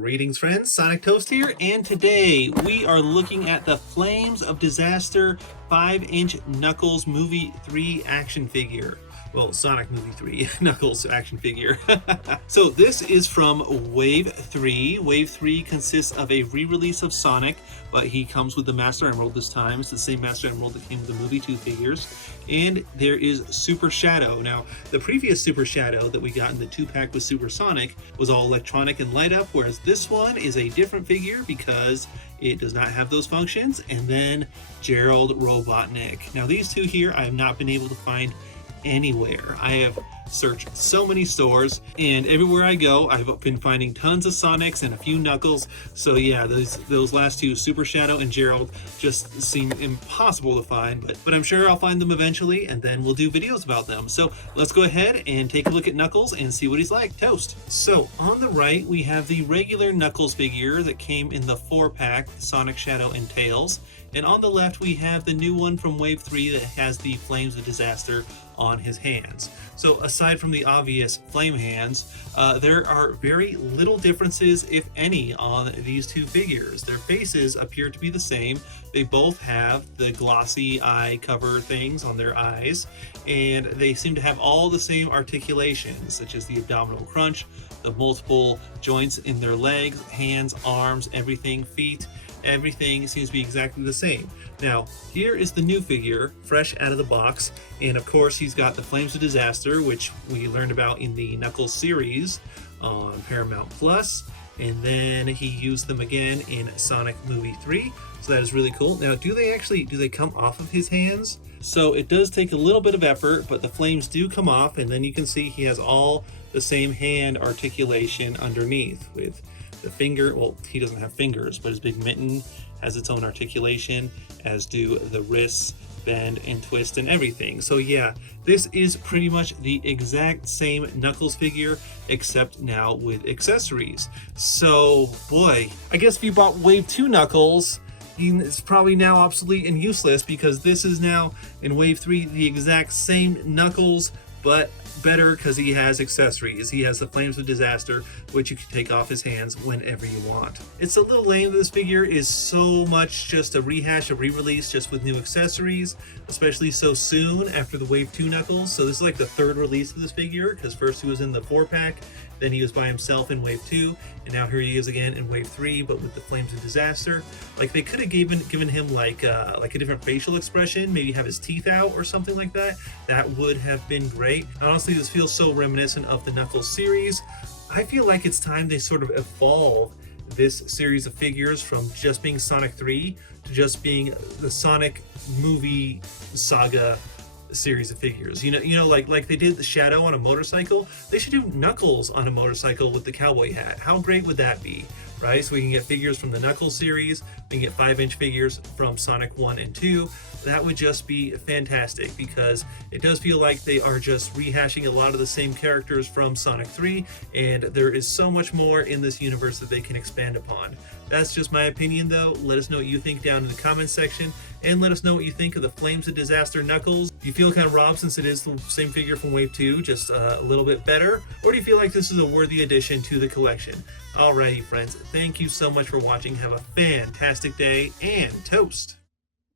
Greetings friends, Sonic Toast here, and today we are looking at the Flames of Disaster 5-inch Knuckles Movie 3 action figure. Well, Sonic Movie 3 Knuckles action figure. So this is from Wave 3. Wave 3 consists of a re-release of Sonic, but he comes with the Master Emerald this time. It's the same Master Emerald that came with the Movie 2 figures. And there is Super Shadow. Now, the previous Super Shadow that we got in the 2-pack with Super Sonic was all electronic and light up, whereas this one is a different figure because it does not have those functions. And then Gerald Robotnik. Now, these two here I have not been able to find anywhere. I have searched so many stores, and everywhere I go I've been finding tons of Sonics and a few Knuckles. So yeah, those last two, Super Shadow and Gerald, just seem impossible to find, but I'm sure I'll find them eventually, and then we'll do videos about them. So let's go ahead and take a look at Knuckles and see what he's like. Toast. So on the right we have the regular Knuckles figure that came in the 4-pack, Sonic, Shadow, and Tails, and on the left we have the new one from Wave 3 that has the Flames of Disaster on his hands. So aside from the obvious flame hands, there are very little differences, if any, on these two figures. Their faces appear to be the same. They both have the glossy eye cover things on their eyes, and they seem to have all the same articulations, such as the abdominal crunch, the multiple joints in their legs, hands, arms, everything, feet. Everything seems to be exactly the same. Now, here is the new figure, fresh out of the box, and of course he's got the Flames of Disaster, which we learned about in the Knuckles series on Paramount Plus, and then he used them again in Sonic Movie 3, so that is really cool. Now, do they come off of his hands? So it does take a little bit of effort, but the flames do come off, and then you can see he has all the same hand articulation underneath with the finger. Well, he doesn't have fingers, but his big mitten has its own articulation, as do the wrists, bend and twist and everything. So yeah, this is pretty much the exact same Knuckles figure, except now with accessories. So boy, I guess if you bought Wave 2 Knuckles, it's probably now obsolete and useless, because this is now in Wave 3 the exact same Knuckles, but better because he has accessories. He has the Flames of Disaster, which you can take off his hands whenever you want. It's a little lame that this figure is so much just a rehash, a re-release, just with new accessories, especially so soon after the Wave 2 Knuckles. So this is like the third release of this figure, because first he was in the 4-pack, then he was by himself in Wave 2, and now here he is again in Wave 3, but with the Flames of Disaster. Like, they could have given him like a different facial expression, maybe have his teeth out or something like that. That would have been great. Honestly, this feels so reminiscent of the Knuckles series. I feel like it's time they sort of evolve this series of figures from just being Sonic 3 to just being the Sonic movie saga series of figures. You know, like they did the Shadow on a motorcycle. They should do Knuckles on a motorcycle with the cowboy hat. How great would that be, right? So we can get figures from the Knuckles series, we can get 5-inch figures from Sonic 1 and 2. That would just be fantastic, because it does feel like they are just rehashing a lot of the same characters from Sonic 3, and there is so much more in this universe that they can expand upon. That's just my opinion though. Let us know what you think down in the comments section, and let us know what you think of the Flames of Disaster Knuckles. Do you feel kind of robbed since it is the same figure from Wave 2, just a little bit better? Or do you feel like this is a worthy addition to the collection? Alrighty friends, thank you so much for watching. Have a fantastic day, and toast!